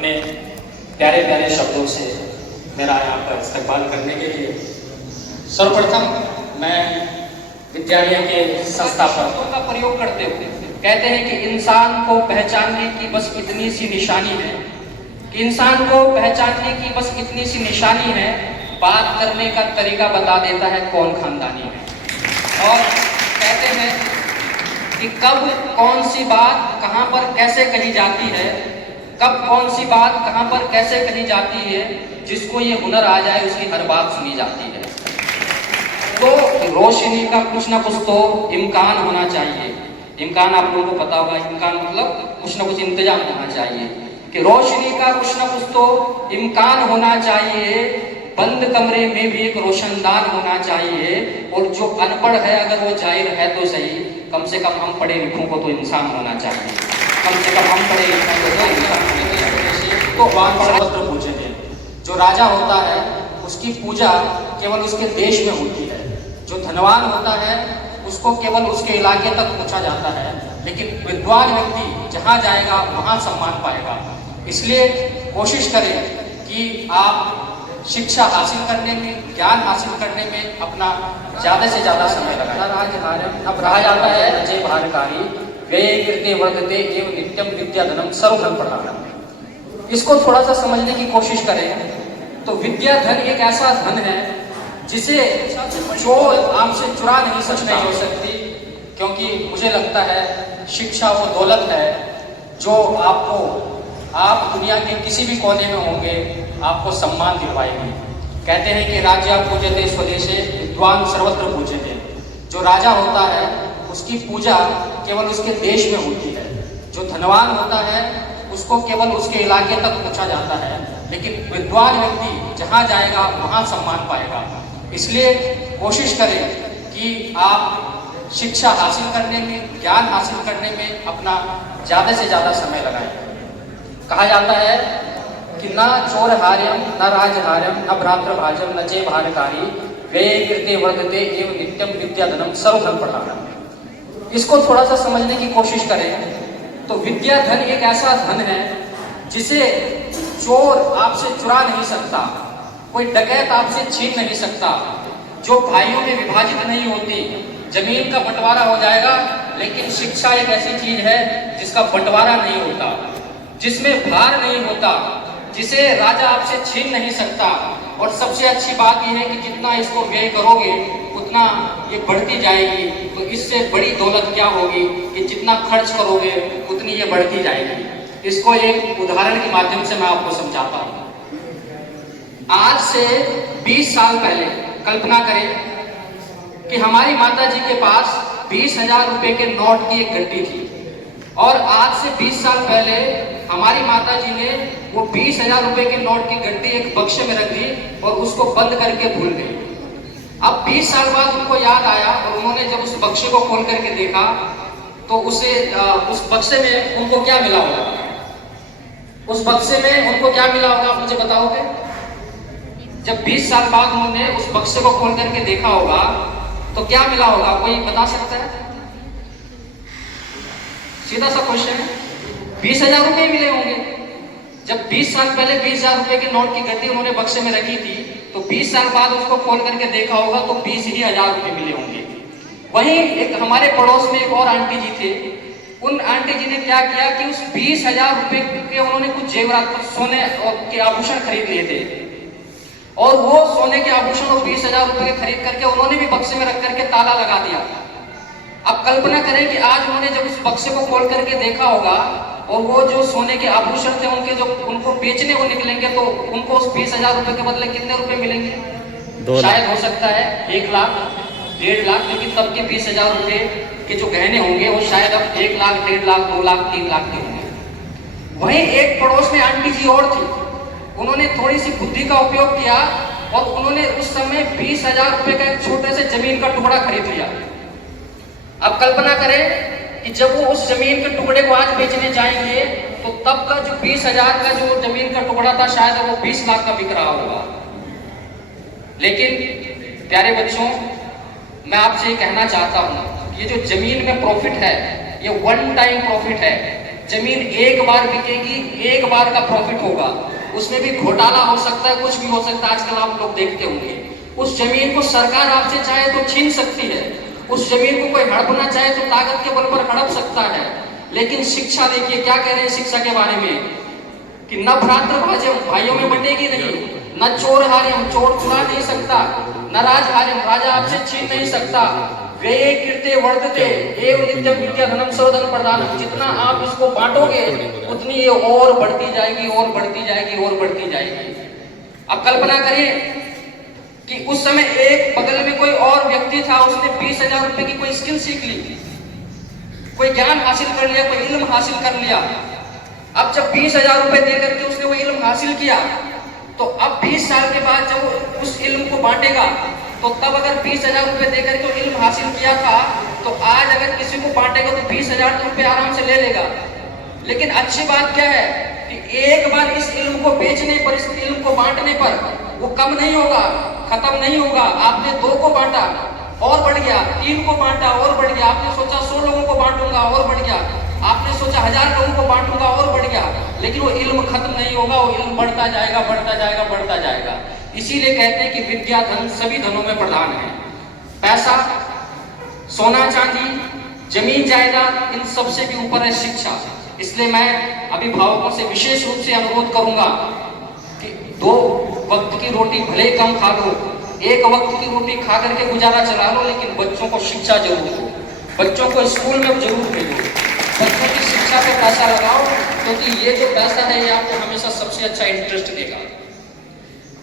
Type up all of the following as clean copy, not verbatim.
अपने प्यारे प्यारे शब्दों से मेरा यहाँ पर इस्तकबाल करने के लिए। सर्वप्रथम मैं विद्यालय के संस्थापकों का प्रयोग करते हुए कहते हैं कि इंसान को पहचानने की बस इतनी सी निशानी है, कि इंसान को पहचानने की बस इतनी सी निशानी है, बात करने का तरीका बता देता है कौन खानदानी है। और कहते हैं कि कब कौन सी बात कहाँ पर कैसे कही जाती है, कब कौन सी बात कहाँ पर कैसे कही जाती है, जिसको ये हुनर आ जाए उसकी हर बात सुनी जाती है। तो रोशनी का कुछ ना कुछ तो इम्कान होना चाहिए। इम्कान आप लोगों को पता होगा, इम्कान मतलब कुछ ना कुछ इंतजाम होना चाहिए, कि रोशनी का कुछ ना कुछ तो इम्कान होना चाहिए। बंद कमरे में भी एक रोशनदान होना चाहिए। और जो अनपढ़ है अगर वो जाहिर है तो सही, कम से कम हम पढ़े लिखों को तो इंसान होना चाहिए। कम से कम हम पढ़े लिखों को तो इंसान होने की वजह से तो सर्वत्र पूजनीय। जो राजा होता है उसकी पूजा केवल उसके देश में होती है। जो धनवान होता है उसको केवल उसके इलाके तक पूछा जाता है, लेकिन विद्वान व्यक्ति जहाँ जाएगा वहाँ सम्मान पाएगा। इसलिए कोशिश करें कि आप शिक्षा हासिल करने में, ज्ञान हासिल करने में अपना ज़्यादा से ज़्यादा समय लगाएं। अब रहा जाता है अजय भारकारी व्यय कृते वर्धते एवं नित्यम विद्याधनम सर्वधन प्रधानम। इसको थोड़ा सा समझने की कोशिश करें तो विद्या धन एक ऐसा धन है जिसे चोर आपसे चुरा नहीं हो सकती, क्योंकि मुझे लगता है शिक्षा वो दौलत है जो आप दुनिया के किसी भी कोने में होंगे आपको सम्मान दिलवाएगी। कहते हैं कि राजा पूजते स्वदेशे विद्वान सर्वत्र पूजते। जो राजा होता है उसकी पूजा केवल उसके देश में होती है। जो धनवान होता है उसको केवल उसके इलाके तक पूछा जाता है, लेकिन विद्वान व्यक्ति जहाँ जाएगा वहाँ सम्मान पाएगा। इसलिए कोशिश करें कि आप शिक्षा हासिल करने में, ज्ञान हासिल करने में अपना ज़्यादा से ज़्यादा समय लगाएं। कहा जाता है कि न चोर हार्यम न राजहार्यम न भ्रातृ भाजम न जय भारकारी व्यय कृते वर्धते एवं नित्यम विद्याधनम सर्वधन प्रधानम। इसको थोड़ा सा समझने की कोशिश करें तो विद्या धन एक ऐसा धन है जिसे चोर आपसे चुरा नहीं सकता, कोई डकैत आपसे छीन नहीं सकता। जो भाइयों में विभाजित नहीं होती, जमीन का बंटवारा हो जाएगा, लेकिन शिक्षा एक ऐसी चीज है जिसका बंटवारा नहीं होता, जिसमें भार नहीं होता, जिसे राजा आपसे छीन नहीं सकता। और सबसे अच्छी बात यह है कि जितना इसको व्यय करोगे उतना ये बढ़ती जाएगी। तो इससे बड़ी दौलत क्या होगी कि जितना खर्च करोगे उतनी ये बढ़ती जाएगी। इसको एक उदाहरण के माध्यम से मैं आपको समझाता हूँ। आज से 20 साल पहले कल्पना करें कि हमारी माता जी के पास 20,000 रुपए के नोट की एक गड्डी थी, और आज से 20 साल पहले हमारी माता जी ने वो 20,000 रुपए के नोट की गड्डी एक बक्से में रख दी और उसको बंद करके भूल गई। अब 20 साल बाद उनको याद आया और उन्होंने जब उस बक्से को खोल करके देखा तो उस बक्से में उनको क्या मिला होगा? उस बक्से में उनको क्या मिला होगा, आप मुझे बताओगे? जब 20 साल बाद उन्होंने उस बक्से को खोल करके देखा होगा तो क्या मिला होगा, कोई बता सकता है? सीधा सा क्वेश्चन है, 20,000 रुपए मिले होंगे। जब 20 साल पहले 20,000 रुपए के नोट की गड्डी उन्होंने बक्से में रखी थी तो 20 साल बाद उसको खोल करके देखा होगा तो 20,000 रुपए मिले होंगे। वहीं एक हमारे पड़ोस में एक और आंटी जी थे, उन आंटी जी ने क्या किया कि उस 20,000 रुपए के उन्होंने कुछ जेवरात, सोने के आभूषण खरीद लिए थे, और वो सोने के आभूषण और 20,000 रुपए के खरीद करके उन्होंने भी बक्से में रख करके ताला लगा दिया। अब कल्पना करें कि आज उन्होंने जब उस बक्से को खोल करके देखा होगा और वो जो सोने के आभूषण थे उनके जो उनको बेचने को निकलेंगे तो उनको उस 20,000 रुपए के बदले कितने रुपए मिलेंगे? शायद हो सकता है 1 लाख, 1.5 लाख, लेकिन तब के 20,000 रुपए के जो गहने होंगे वो शायद अब 1 लाख, 1.5 लाख, 2 लाख, 3 लाख के होंगे। वहीं एक पड़ोस में आंटी जी और थी, उन्होंने थोड़ी सी बुद्धि का उपयोग किया और उन्होंने उस समय 20,000 रुपए का एक छोटे से जमीन का टुकड़ा खरीद लिया। अब कल्पना करें कि जब वो उस जमीन के टुकड़े को आज बेचने जाएंगे तो तब का जो 20,000 का जो जमीन का टुकड़ा था शायद वो 20 लाख का बिक रहा होगा। लेकिन प्यारे बच्चों, मैं आपसे ये कहना चाहता हूँ, ये जो जमीन में प्रॉफिट है ये वन टाइम प्रॉफिट है। जमीन एक बार बिकेगी, एक बार का प्रॉफिट होगा, उसमें भी घोटाला हो सकता है, कुछ भी हो सकता है। आजकल आप लोग देखते होंगे उस जमीन को सरकार आपसे चाहे तो छीन सकती है, उस जमीन को कोई हड़पना चाहे तो ताकत के बल पर हड़प सकता है। लेकिन शिक्षा देखिए क्या कह रहे हैं शिक्षा के बारे में कि न भ्रातृ भाइयों में बंटेगी नहीं, न चोर हारिम चोर चुरा नहीं सकता, न राज हारिम राजा आपसे छीन नहीं सकता। वे कीर्ते वर्धते एवं नित्यम विद्या धनम सर्वधन प्रदान। जितना आप इसको बांटोगे उतनी ये और बढ़ती जाएगी और बढ़ती जाएगी और बढ़ती जाएगी। अब कल्पना करिए कि उस समय एक बगल में कोई और व्यक्ति था, उसने 20,000 रुपए की कोई स्किल सीख ली, कोई ज्ञान हासिल कर लिया, कोई इल्म हासिल कर लिया। अब जब 20,000 रुपए दे करके उसने वो इल्म हासिल किया, तो अब 20 साल के बाद जब उस इल्म को बांटेगा, तो तब अगर 20,000 रुपए देकर के इल्म हासिल किया था, तो आज अगर किसी को बांटेगा तो 20,000 रुपए आराम से ले लेगा। लेकिन अच्छी बात क्या है कि एक बार इस इल्म को बेचने पर, इस इल्म को बांटने पर वो कम नहीं होगा, खत्म नहीं होगा। आपने 2 को बांटा और बढ़ गया, 3 को बांटा और बढ़ गया, आपने सोचा 100 लोगों को बांटूंगा और बढ़ गया, आपने सोचा 1000 लोगों को बांटूंगा और बढ़ गया। लेकिन वो इल्म खत्म नहीं होगा, वो इल्म बढ़ता जाएगा, बढ़ता जाएगा, बढ़ता जाएगा। इसीलिए कहते हैं कि विद्या धन सभी धनों में प्रधान है। पैसा, सोना चांदी, जमीन जायदाद, इन सबसे भी ऊपर है शिक्षा। इसलिए मैं अभिभावकों से विशेष रूप से अनुरोध करूंगा कि 2 वक्त की रोटी भले कम खा लो, 1 वक्त की रोटी खा करके गुजारा चला लो, लेकिन बच्चों को शिक्षा जरूर दो, बच्चों को स्कूल में जरूर भेजो, बच्चों की शिक्षा पे पैसा लगाओ, क्योंकि ये जो पैसा है ये आपको हमेशा सबसे अच्छा इंटरेस्ट देगा।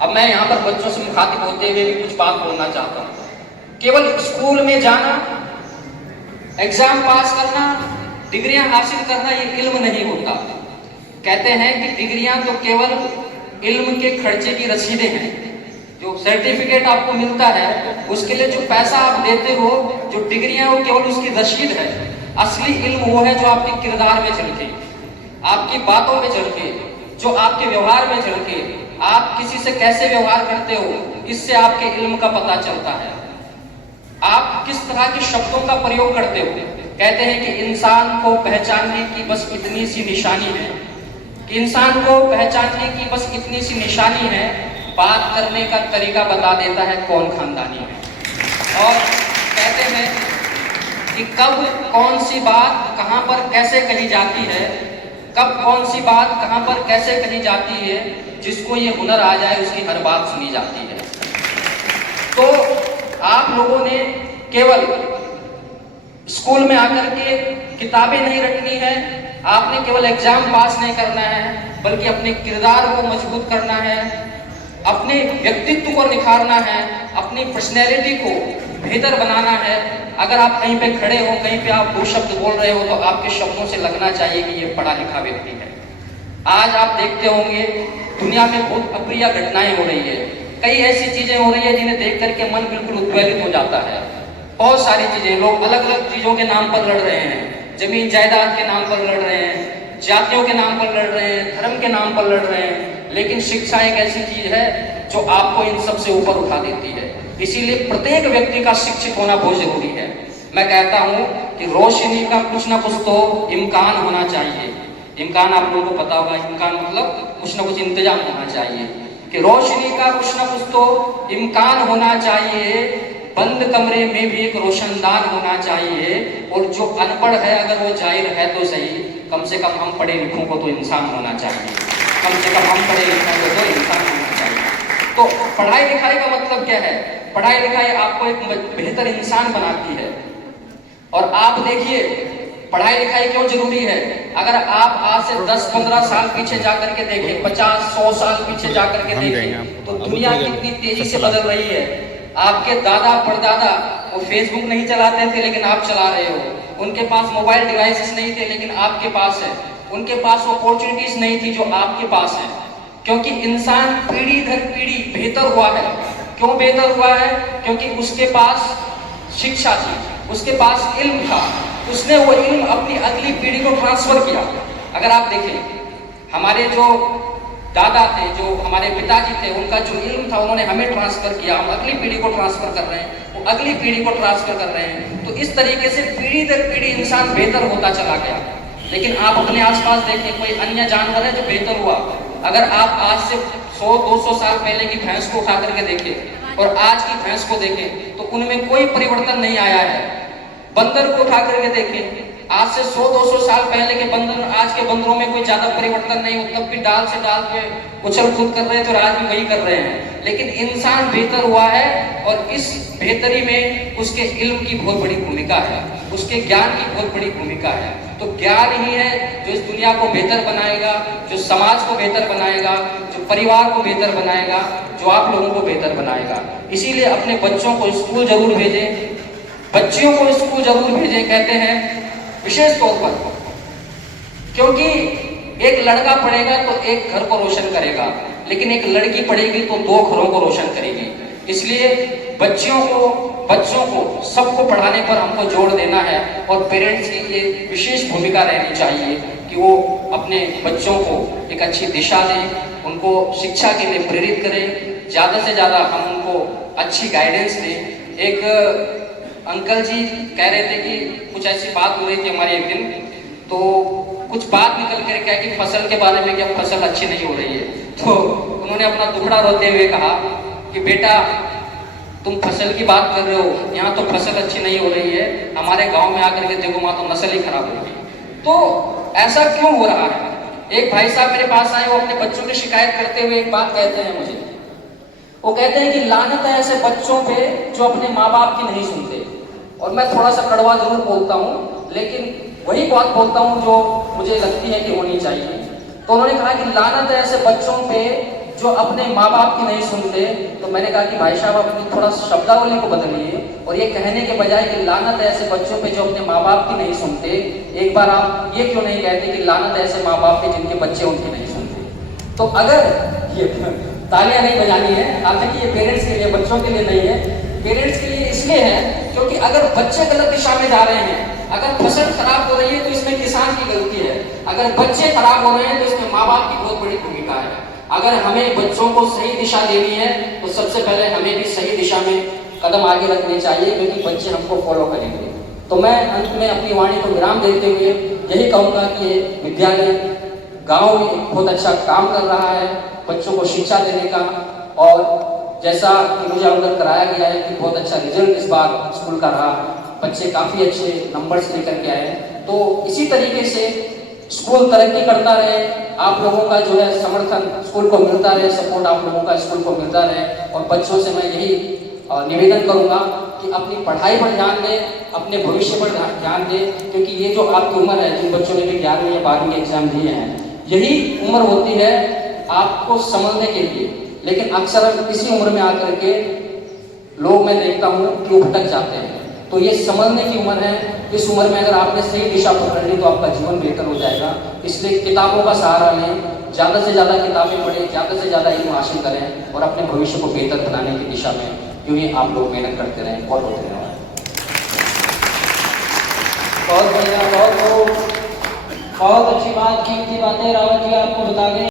अब मैं यहाँ पर बच्चों से मुखातिब होते हुए भी कुछ बात बोलना चाहता हूँ। केवल स्कूल में जाना, एग्जाम पास करना, डिग्रियां हासिल करना ये इल्म नहीं होता। कहते हैं कि डिग्रियां तो केवल इल्म के खर्चे की रसीदें हैं। जो सर्टिफिकेट आपको मिलता है उसके लिए जो पैसा आप देते हो, जो डिग्रियां वो केवल उसकी रसीद है। असली इल्म वो है जो आपके किरदार में झलके, आपकी बातों में झलके, जो आपके व्यवहार में झलके। आप किसी से कैसे व्यवहार करते हो, इससे आपके इल्म का पता चलता है। आप किस तरह के शब्दों का प्रयोग करते हो। कहते हैं कि इंसान को पहचानने की बस इतनी सी निशानी है, कि इंसान को पहचानने की बस इतनी सी निशानी है, बात करने का तरीका बता देता है कौन खानदानी है। और कहते हैं कि कब कौन सी बात कहां पर कैसे कही जाती है, कब कौन सी बात कहां पर कैसे कही जाती है, जिसको ये हुनर आ जाए उसकी हर बात सुनी जाती है। तो आप लोगों ने केवल स्कूल में आकर के किताबें नहीं रखनी है, आपने केवल एग्जाम पास नहीं करना है, बल्कि अपने किरदार को मजबूत करना है, अपने व्यक्तित्व को निखारना है, अपनी पर्सनैलिटी को बेहतर बनाना है। अगर आप कहीं पे खड़े हो, कहीं पे आप 2 शब्द बोल रहे हो, तो आपके शब्दों से लगना चाहिए कि ये पढ़ा लिखा व्यक्ति है। आज आप देखते होंगे दुनिया में बहुत अप्रिय घटनाएं हो रही है, कई ऐसी चीजें हो रही है जिन्हें देख करके मन बिल्कुल उद्वेलित हो जाता है। बहुत सारी चीजें, लोग अलग अलग चीजों के नाम पर लड़ रहे हैं, जमीन जायदाद के नाम पर लड़ रहे हैं, जातियों के नाम पर लड़ रहे हैं, धर्म के नाम पर लड़ रहे हैं। लेकिन शिक्षा एक ऐसी चीज है जो आपको इन सब से ऊपर उठा देती है। इसीलिए प्रत्येक व्यक्ति का शिक्षित होना बहुत जरूरी है। मैं कहता हूँ कि रोशनी का कुछ ना कुछ तो इम्कान होना चाहिए। इम्कान आप लोगों को पता होगा, इम्कान मतलब कुछ ना कुछ इंतजाम होना चाहिए, कि रोशनी का कुछ ना कुछ तो इम्कान होना चाहिए। बंद कमरे में भी एक रोशनदान होना चाहिए। और जो अनपढ़ है अगर वो जाहिर है तो सही, कम से कम हम पढ़े लिखों को तो इंसान होना चाहिए, कम से कम हम पढ़े लिखों को तो इंसान होना चाहिए। तो पढ़ाई लिखाई का मतलब क्या है? पढ़ाई लिखाई आपको एक बेहतर इंसान बनाती है। और आप देखिए पढ़ाई लिखाई क्यों जरूरी है। अगर आप आज से 10-15 साल पीछे जाकर के देखें, 50-100 साल पीछे जाकर के देखें, तो दुनिया कितनी तेजी से बदल रही है। आपके दादा परदादा वो फेसबुक नहीं चलाते थे, लेकिन आप चला रहे हो। उनके पास मोबाइल डिवाइसेस नहीं थे, लेकिन आपके पास है। उनके पास वो अपॉर्चुनिटीज नहीं थी जो आपके पास है, क्योंकि इंसान पीढ़ी दर पीढ़ी बेहतर हुआ है। क्यों बेहतर हुआ है? क्योंकि उसके पास शिक्षा थी, उसके पास इल्म था, उसने वो इल्म अपनी अगली पीढ़ी को ट्रांसफर किया। अगर आप देखें हमारे जो दादा थे, जो हमारे पिताजी थे, उनका जो इल्म था उन्होंने हमें ट्रांसफर किया, हम अगली पीढ़ी को ट्रांसफर कर रहे हैं, वो अगली पीढ़ी को ट्रांसफर कर रहे हैं। तो इस तरीके से पीढ़ी दर पीढ़ी इंसान बेहतर होता चला गया। लेकिन आप अपने आसपास देखें, कोई अन्य जानवर है जो बेहतर हुआ? अगर आप आज से 100-200 साल पहले की भैंस को उठा करके देखें और आज की भैंस को देखें तो उनमें कोई परिवर्तन नहीं आया है। बंदर को उठा करके देखें, आज से 100-200 साल पहले के बंदर, आज के बंदरों में कोई ज्यादा परिवर्तन नहीं हो, तब भी डाल से डाल पे उछल कूद कर रहे थे और आज भी वही कर रहे हैं। लेकिन इंसान बेहतर हुआ है और इस बेहतरी में उसके इल्म की बहुत बड़ी भूमिका है, उसके ज्ञान की बहुत बड़ी भूमिका है। तो ज्ञान ही है जो इस दुनिया को बेहतर बनाएगा, जो समाज को बेहतर बनाएगा, जो परिवार को बेहतर बनाएगा, जो आप लोगों को बेहतर बनाएगा। इसीलिए अपने बच्चों को स्कूल जरूर भेजें, बच्चियों को स्कूल जरूर भेजें, कहते हैं विशेष तौर पर, क्योंकि एक लड़का पढ़ेगा तो एक घर को रोशन करेगा, लेकिन एक लड़की पढ़ेगी तो 2 घरों को रोशन करेगी। इसलिए बच्चों को सबको पढ़ाने पर हमको जोर देना है और पेरेंट्स की ये विशेष भूमिका रहनी चाहिए कि वो अपने बच्चों को एक अच्छी दिशा दें, उनको शिक्षा के लिए प्रेरित करें, ज़्यादा से ज़्यादा हम उनको अच्छी गाइडेंस दें। एक अंकल जी कह रहे थे कि कुछ ऐसी बात हो रही थी हमारे एक दिन, तो कुछ बात निकल कर क्या कि फसल के बारे में, क्या फसल अच्छी नहीं हो रही है। तो उन्होंने अपना दुखड़ा रोते हुए कहा कि बेटा तुम फसल की बात कर रहे हो, यहाँ तो फसल अच्छी नहीं हो रही है, हमारे गांव में आकर के देखो वहाँ तो नस्ल ही खराब हो गई। तो ऐसा क्यों हो रहा है? एक भाई साहब मेरे पास आए, वो अपने बच्चों की शिकायत करते हुए एक बात कहते हैं मुझे। वो कहते हैं कि लानत है ऐसे बच्चों पे जो अपने माँ बाप की नहीं सुनते। और मैं थोड़ा सा कड़वा जरूर बोलता हूँ, लेकिन वही बात बोलता हूँ जो मुझे लगती है कि होनी चाहिए। तो उन्होंने कहा कि लानत है ऐसे बच्चों पे जो अपने माँ बाप की नहीं सुनते। तो मैंने कहा कि भाई साहब अपनी थोड़ा शब्दावली को बदलिए और ये कहने के बजाय कि लानत है ऐसे बच्चों पे जो अपने माँ बाप की नहीं सुनते, एक बार आप ये क्यों नहीं कहते कि लानत है ऐसे माँ बाप पे जिनके बच्चे उनकी नहीं सुनते। तो अगर ये तालियां नहीं बजानी है, हालांकि ये पेरेंट्स के लिए, बच्चों के लिए नहीं है, पेरेंट्स के लिए इसलिए है क्योंकि अगर बच्चे गलत दिशा में जा रहे हैं, अगर फसल खराब हो रही है तो इसमें किसान की गलती है, अगर बच्चे खराब हो रहे हैं तो इसमें माँ बाप की बहुत बड़ी भूमिका है। अगर हमें बच्चों को सही दिशा देनी है तो सबसे पहले हमें भी सही दिशा में कदम आगे रखने चाहिए, क्योंकि बच्चे हमको फॉलो करेंगे। तो मैं अंत में अपनी वाणी को विराम देते हुए यही कहूँगा कि ये विद्यालय गाँव में बहुत अच्छा काम कर रहा है बच्चों को शिक्षा देने का, और जैसा कि मुझे अवगत कराया गया है कि बहुत अच्छा रिजल्ट इस बार स्कूल का रहा, बच्चे काफ़ी अच्छे नंबर्स लेकर के आए। तो इसी तरीके से स्कूल तरक्की करता रहे, आप लोगों का जो है समर्थन स्कूल को मिलता रहे, सपोर्ट आप लोगों का स्कूल को मिलता रहे। और बच्चों से मैं यही निवेदन करूंगा कि अपनी पढ़ाई पर ध्यान दें, अपने भविष्य पर ध्यान दें, क्योंकि ये जो आपकी उम्र है, जिन बच्चों ने भी 11वीं या 12वीं के एग्जाम दिए हैं, यही उम्र होती है आपको समझने के लिए। लेकिन अक्सर इसी उम्र में आकर के लोग, मैं देखता हूँ कि वो भटक जाते हैं। तो ये समझने की उम्र है, इस उम्र में अगर आपने सही दिशा पकड़ ली तो आपका जीवन बेहतर हो जाएगा। इसलिए किताबों का सहारा लें, ज़्यादा से ज़्यादा किताबें पढ़ें, ज़्यादा से ज़्यादा इल्म हासिल करें और अपने भविष्य को बेहतर बनाने की दिशा में यूँ ही आप लोग मेहनत करते रहें। बहुत बहुत धन्यवाद। बहुत बढ़िया, बहुत अच्छी बात, कीमती बातें रावत जी आपको बता दें।